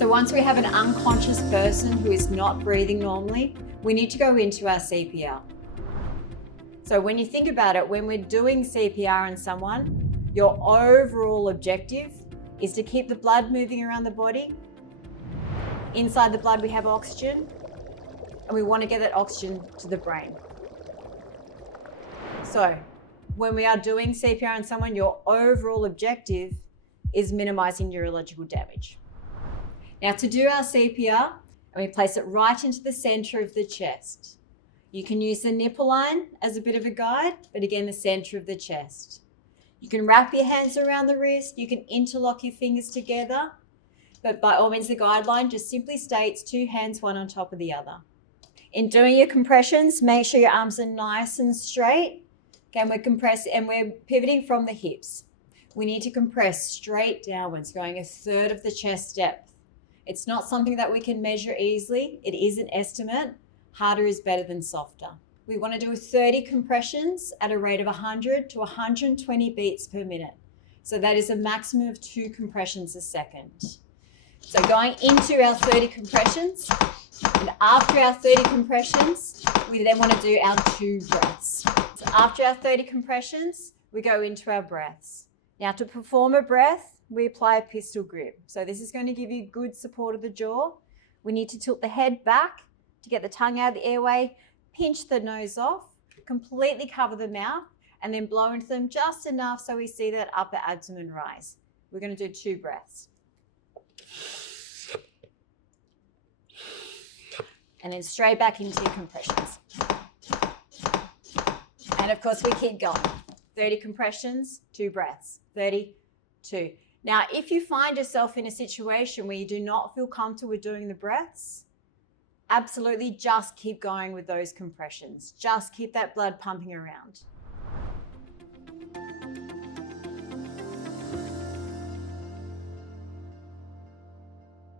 So once we have an unconscious person who is not breathing normally, we need to go into our CPR. So when you think about it, when we're doing CPR on someone, your overall objective is to keep the blood moving around the body. Inside the blood, we have oxygen, and we want to get that oxygen to the brain. So when we are doing CPR on someone, your overall objective is minimizing neurological damage. Now, to do our CPR, and we place it right into the center of the chest. You can use the nipple line as a bit of a guide, but again, the center of the chest. You can wrap your hands around the wrist, you can interlock your fingers together, but by all means, the guideline just simply states 2 hands, one on top of the other. In doing your compressions, make sure your arms are nice and straight. Again, we're pivoting from the hips. We need to compress straight downwards, going 1/3 of the chest depth. It's not something that we can measure easily. It is an estimate. Harder is better than softer. We want to do 30 compressions at a rate of 100 to 120 beats per minute. So that is a maximum of 2 compressions a second. So going into our 30 compressions, and after our 30 compressions, we then want to do our 2 breaths. So after our 30 compressions, we go into our breaths. Now to perform a breath, we apply a pistol grip. So this is going to give you good support of the jaw. We need to tilt the head back to get the tongue out of the airway, pinch the nose off, completely cover the mouth, and then blow into them just enough so we see that upper abdomen rise. We're going to do 2 breaths. And then straight back into your compressions. And of course, we keep going. 30 compressions, 2 breaths, 30, 2. Now, if you find yourself in a situation where you do not feel comfortable with doing the breaths, absolutely just keep going with those compressions. Just keep that blood pumping around.